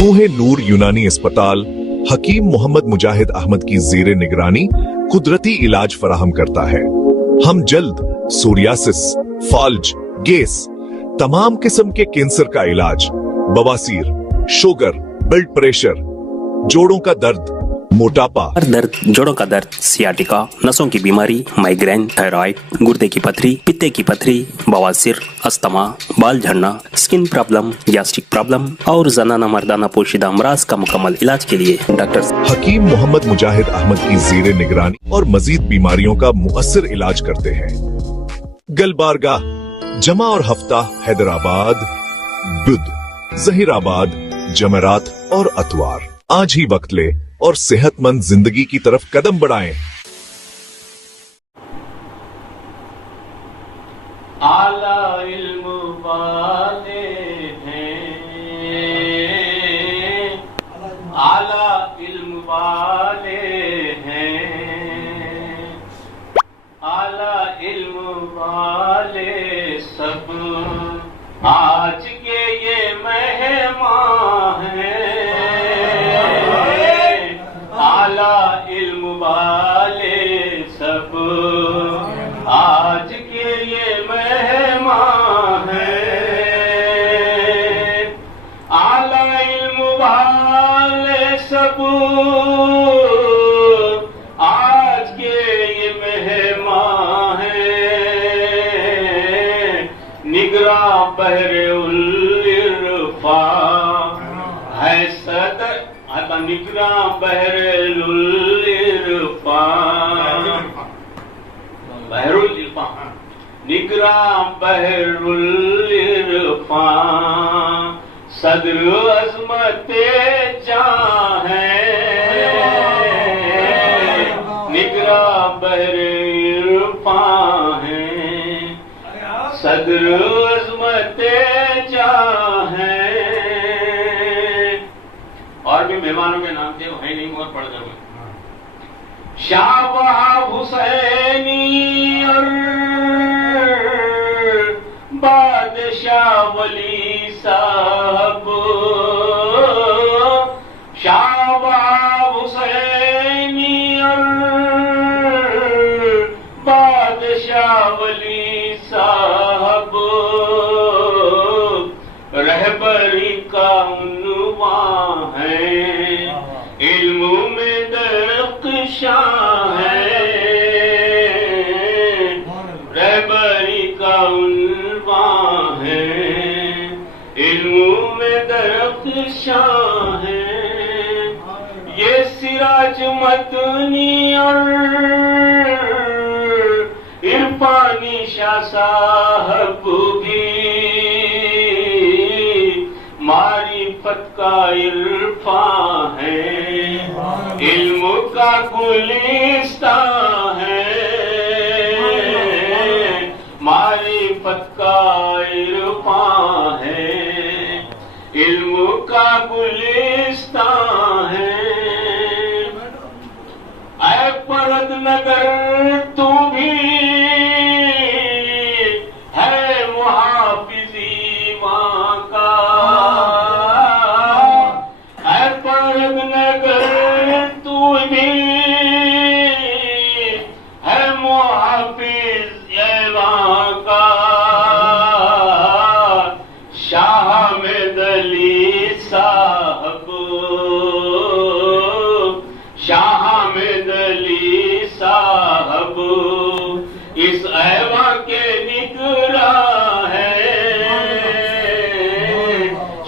कोहे नूर यूनानी अस्पताल हकीम मोहम्मद मुजाहिद अहमद की जेरे निगरानी कुदरती इलाज फराहम करता है। हम जल्द, सोरियासिस, फाल्ज, गैस, तमाम किस्म के कैंसर का इलाज, बवासीर, शुगर, ब्लड प्रेशर, जोड़ों का दर्द, मोटापा, दर्द, जोड़ों का दर्द, सियाटिका, नसों की बीमारी, माइग्रेन, थायराइड, गुर्दे की पथरी, पित्ते की पथरी, बवासीर, अस्थमा, बाल झड़ना, स्किन प्रॉब्लम, गैस्ट्रिक प्रॉब्लम और जनाना मर्दाना पोशीदा अमराज का मुकम्मल इलाज के लिए डॉक्टर हकीम मोहम्मद मुजाहिद अहमद की जेरे निगरानी और मजीद बीमारियों का मुअस्सर इलाज करते हैं। गलबारगाह, जमा और हफ्ता, हैदराबाद, बुध, जहीराबाद, जमेरात और अतवार। आज ही वक्त ले और सेहतमंद जिंदगी की तरफ कदम बढ़ाएं। आला इल्म वाले हैं, आला इल्म वाले हैं, आला इल्म वाले सब आज के ये मेहमान हैं। आला इल्म वाले सब आज के ये मेहमान हैं। आला इल्म वाले सब आज के ये मेहमान हैं। निगरां बहरे उल इरफा है सदर, निगरां बहरुल इरफा, बहरुल इरफा, निगरां बहरुल इरफा, सदर अज़मते जां है। निगरां बहरे इरफा है, सदर अज़मते जां है। और भी मेहमानों के नाम थे, वो है नहीं, और पढ़ जाऊंगा। शाहबाब हुसैनी और बादशाह वली साहब, शाहबाब हुसैनी और बादशाह वली साहब, रहबरी का उन्वान है, इल्म में दरख्शां है। रहबरी का उन्वान है, इल्म में दरख्शां है। ये सिराज मतनी और इरफानी शाह साहब भी मारिफत का इरफान है, इल्म का गुलिस्तान है। मारिफत का इरफान है, इल्म का गुलिस्तान है। ऐ परद नगर तू भी है मुहाफिजी वहां का, है परद नगर तू भी है मुहाफिज वहां का। शाह में दली साहब, शाह में दली साहब इस ऐवा के निगरां है।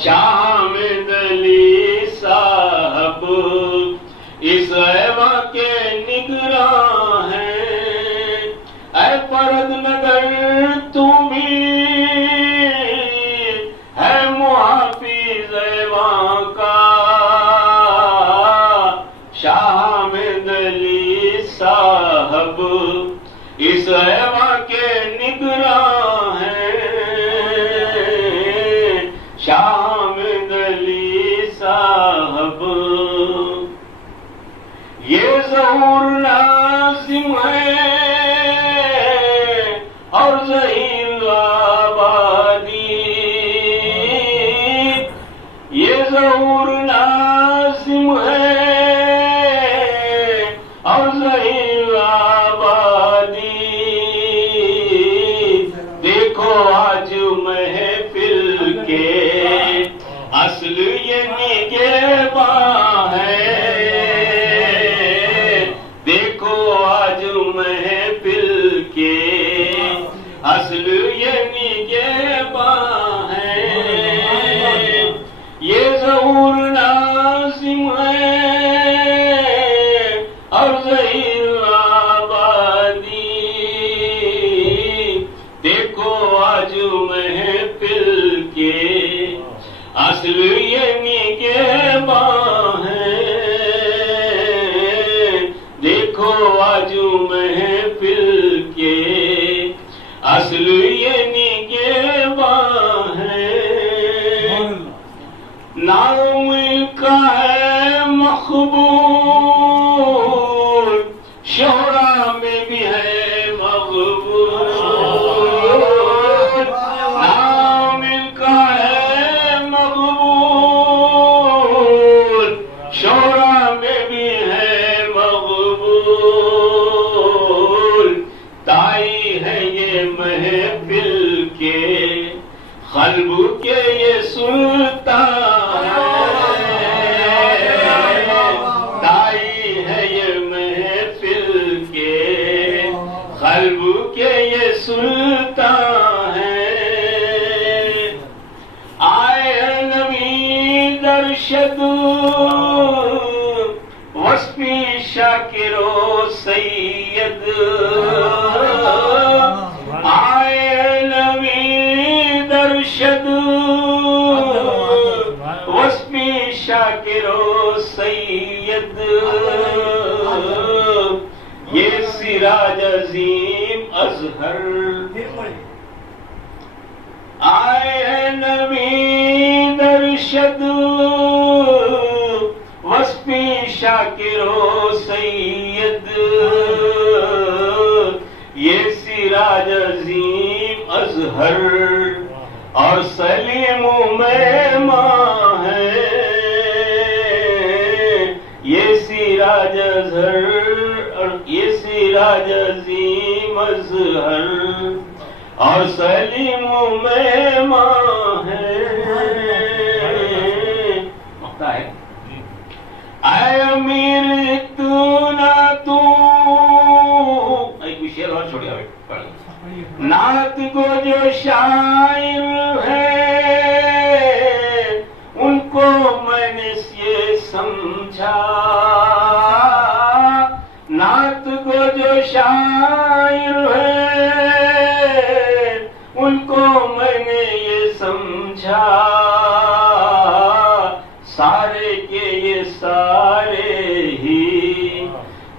शाह में दली साहब इस ऐवा के निगरां है। ऐ फरद नगर तू भी है मुहाफिज ऐवा का। शाह में दली साहब इस ऐवा के निगरां है। शाह में दली साहब ये ज़हूर नाज़िम है और ज़हीर आबादी। ये ज़हूर नाज़िम है और ज़हीर आबादी। देखो आज महफिल के असल ये निगहबान है। देखो आज महफिल के असल ये निगहबान है। ये ज़हूर नाज़िम है और ज़हीर आबादी। देखो आज महफिल के असल ये निगहबान है। देखो आज महफिल के असल ये निगहबान है। नाम का है मकबूल, शोहरा में भी है मकबूल। नाम का है मकबूल, शोहरा में भी है मकबूल। ताई है ये महफिल के क़ल्ब के ये सुल्तान है। ताई है ये महफिल के क़ल्ब के ये सुल्तान है। आए नबी दरशद वस्फी शाकिरो सैयद। आए नबी दरशद वस्फी शाकिरो सैयद। ये सिराज अजीम अजहर। आए नबी दरशद वस्फी शाकिरो सैयद। ये सिराज अजीम अजहर और सलीम मेहमान है। ये सिराज अजहर और ये सिराज अजीम अजहर और सलीम मेहमान है। आए अमीर तू ना तू। एक शेर और छोड़िए नात को जो शायर है उनको मैंने ये समझा। नात को जो शायर है उनको मैंने ये समझा। सारे के ये सारे ही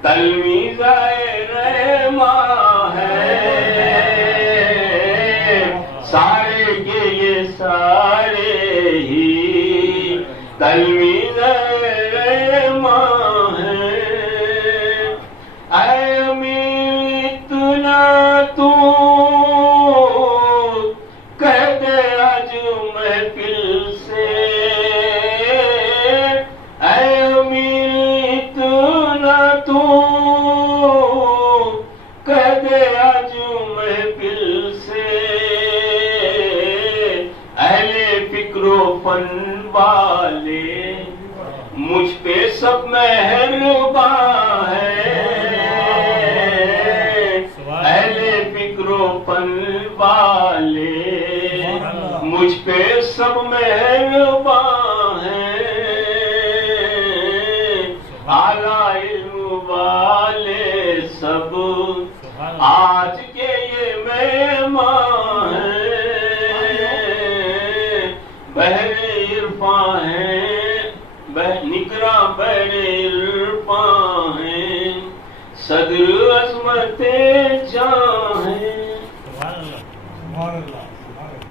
तलमीज़ाए रहमा है। सारे के ये सारे ही तलमीज़ाए रहमा है। ऐ अमीर इतना तू कह दे आज महफिल से। तू कह दे आज महफिल से। अहले फिक्रो फन वाले मुझ पे सब मेहरबान है। अहले फिक्रो फन वाले मुझ पे सब मेहरबान है। आला इल्म वाले सब आज के ये मेहमान हैं। बहरे इरफान हैं निकरा बहरे इरफान हैं। सदर अज़मते जान